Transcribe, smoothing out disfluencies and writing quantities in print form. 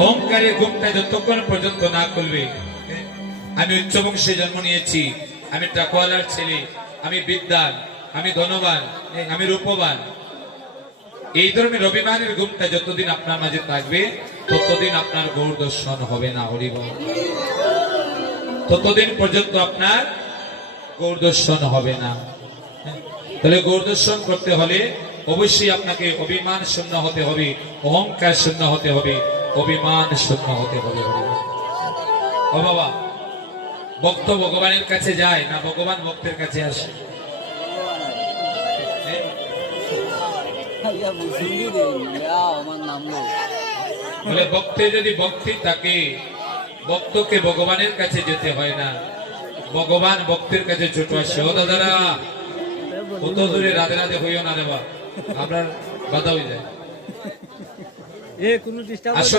অহংকারের ঘুমটা যতক্ষণ পর্যন্ত না খুলবে, আমি উচ্চ বংশে জন্ম নিয়েছি, আমি টাকাওয়ালার ছেলে, আমি বিদ্যান, আমি ধনবান, আমি রূপবান, এই ধরনের অভিমানের ঘুমটা যতদিন আপনার মাঝে থাকবে ততদিন আপনার গৌর দর্শন হবে না। হরিবল। ততদিন পর্যন্ত আপনার গৌর দর্শন হবে না। তাহলে গৌর দর্শন করতে হলে অবশ্যই আপনাকে অভিমান শূন্য হতে হবে, অহংকার শূন্য হতে হবে, অভিমান শূন্য হতে হবে। ও বাবা, ভক্ত ভগবানের কাছে যায় না ভগবান ভক্তের কাছে আসে? বলে ভক্তে যদি ভক্তি থাকে, ভক্তকে ভগবানের কাছে যেতে হয় না, ভগবান ভক্তের কাছে ছোট আসে। ও দাদারা, কত দূরে রাধে রাধে হইও না দেবা, আপনার বাধা হয়ে যায়। আসলে